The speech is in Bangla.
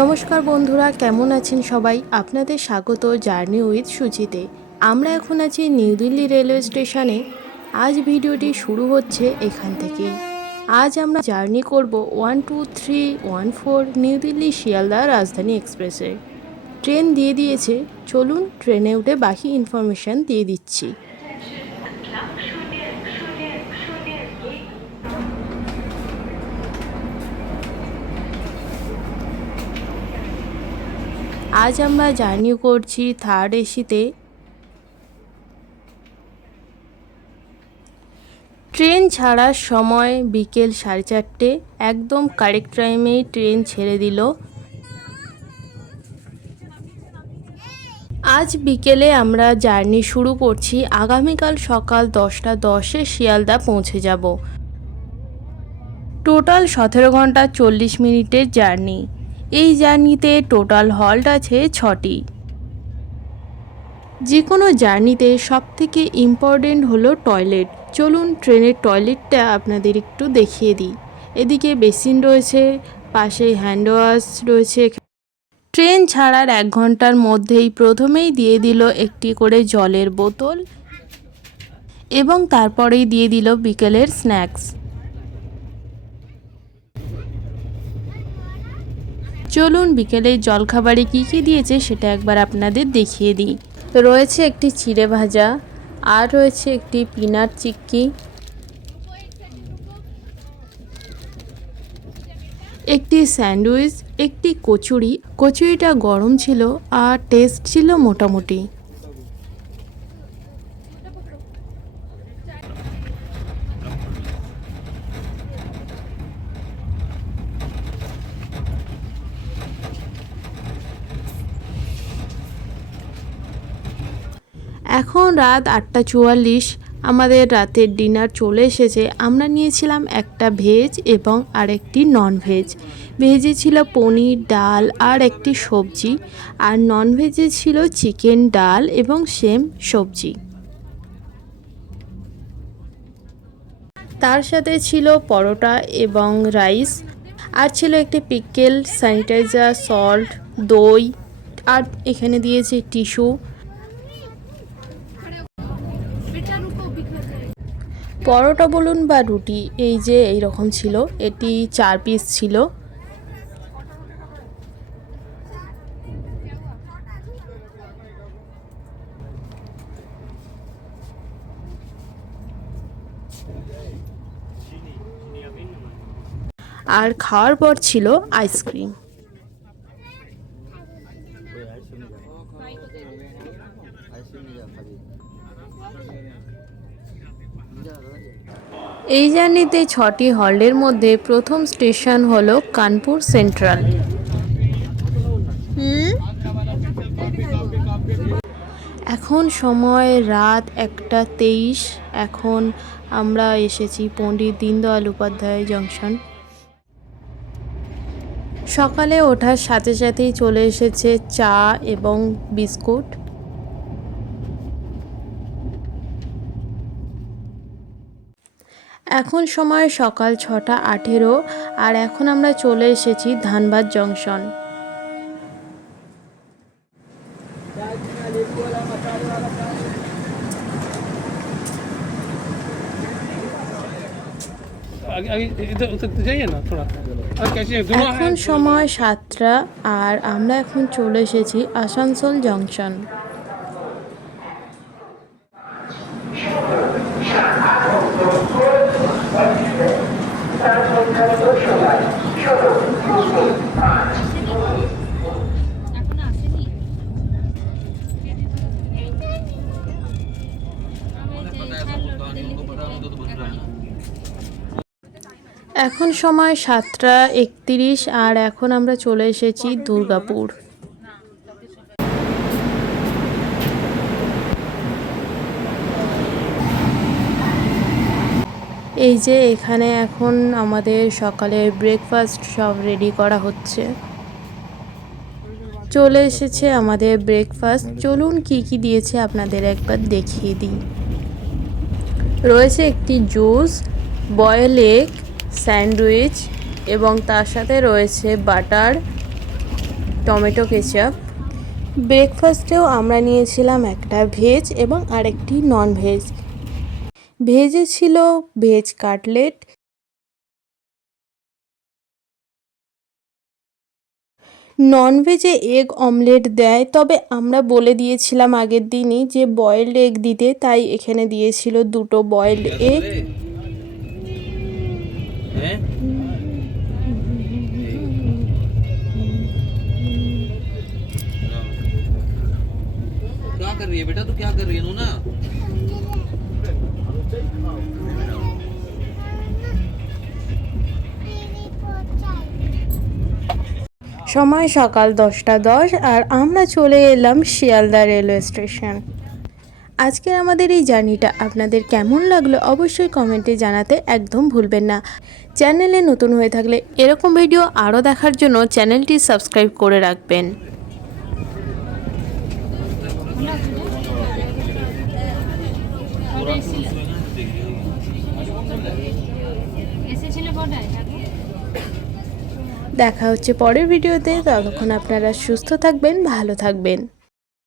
নমস্কার বন্ধুরা, কেমন আছেন সবাই? আপনাদের স্বাগত জার্নি উইথ সুচিতে। আমরা এখন আছি নিউ দিল্লি রেলওয়ে স্টেশনে। আজ ভিডিওটি শুরু হচ্ছে এখান থেকেই। আজ আমরা জার্নি করব 12314 নিউ দিল্লি শিয়ালদা রাজধানী এক্সপ্রেসে। ট্রেন দিয়ে দিয়েছে, চলুন ট্রেনে উঠে বাকি ইনফরমেশান দিয়ে দিচ্ছি। আজ আমরা জার্নি করছি থার্ড এসিতে। ট্রেন ছাড়ার সময় বিকেল 4:30, একদম কারেক্ট টাইমেই ট্রেন ছেড়ে দিল। আজ বিকেলে আমরা জার্নি শুরু করছি। আগামীকাল সকাল 10:10-এ শিয়ালদা পৌঁছে যাব। টোটাল 17 ঘন্টা 40 মিনিটের জার্নি। এই জার্নিতে টোটাল হল্ট আছে 6টি। যে কোনো জার্নিতে সবথেকে ইম্পর্টেন্ট হলো টয়লেট। চলুন ট্রেনের টয়লেটটা আপনাদের একটু দেখিয়ে দিই। এদিকে বেসিন রয়েছে, পাশে হ্যান্ড ওয়াশ রয়েছে। ট্রেন ছাড়ার 1 ঘন্টার মধ্যেই প্রথমেই দিয়ে দিল একটি করে জলের বোতল এবং তারপরেই দিয়ে দিল বিকেলের স্ন্যাক্স। চলুন বিকেলের জলখাবারে কী কী দিয়েছে সেটা একবার আপনাদের দেখিয়ে দিই। তো রয়েছে একটি চিড়ে ভাজা, আর রয়েছে একটি পিনাট চিক্কি, একটি স্যান্ডউইচ, একটি কচুরি। কচুরিটা গরম ছিল আর টেস্ট ছিল মোটামুটি। এখন রাত 8:44, আমাদের রাতের ডিনার চলে এসেছে। আমরা নিয়েছিলাম একটা ভেজ এবং আরেকটি নন ভেজ। ভেজে ছিল পনির, ডাল আর একটি সবজি, আর নন ভেজে ছিল চিকেন, ডাল এবং সেম সবজি। তার সাথে ছিল পরোটা এবং রাইস, আর ছিল একটি পিকেল, স্যানিটাইজার, সল্ট, দই, আর এখানে দিয়েছে টিস্যু। পরোটা বলুন বা রুটি, এই যে এইরকম ছিল। এটি 4 পিস ছিল। আর খাওয়ার পর ছিল আইসক্রিম। এই জার্নিতে 6টি হল্টের মধ্যে প্রথম স্টেশন হলো কানপুর সেন্ট্রাল। এখন সময় রাত 1:23। এখন আমরা এসেছি পণ্ডিত দীনদয়াল উপাধ্যায় জংশন। সকালে ওঠার সাথে সাথেই চলে এসেছে চা এবং বিস্কুট। এখন সময় সকাল 6:18, আর এখন আমরা চলে এসেছি ধানবাদ জংশন। এখন সময় 7টা, আর আমরা এখন চলে এসেছি আসানসোল জংশন। এখন সময় 7:31, আর এখন আমরা চলে এসেছি দুর্গাপুর। এই যে এখানে এখন আমাদের সকালের ব্রেকফাস্ট সব রেডি করা হচ্ছে। চলে এসেছে আমাদের ব্রেকফাস্ট। চলুন কি কি দিয়েছে আপনাদের একবার দেখিয়ে দিই। রয়েছে একটি জুস, বয়েল এগ, স্যান্ডউইচ এবং তার সাথে রয়েছে বাটার, টমেটো কেচাপ। ব্রেকফাস্টেও আমরা নিয়েছিলাম একটা ভেজ এবং আরেকটি নন ভেজ। ভেজে ছিল ভেজ কাটলেট, ননভেজে এগ অমলেট দেয়, তবে আমরা বলে দিয়েছিলাম আগের দিনই যে বয়েলড এগ দিতে, তাই এখানে দিয়েছিল দুটো বয়েলড এগ। क्या कर रही है बेटा, तू क्या कर रही है नूना? সময় সকাল 10:10 আর আমরা চলে এলাম শিয়ালদা রেলওয়ে স্টেশন। আজকের আমাদের এই জার্নিটা আপনাদের কেমন লাগলো অবশ্যই কমেন্টে জানাতে একদম ভুলবেন না। চ্যানেলে নতুন হয়ে থাকলে এরকম ভিডিও আরও দেখার জন্য চ্যানেলটি সাবস্ক্রাইব করে রাখবেন। দেখা হচ্ছে পরের ভিডিওতে, ততক্ষণ আপনারা সুস্থ থাকবেন, ভালো থাকবেন।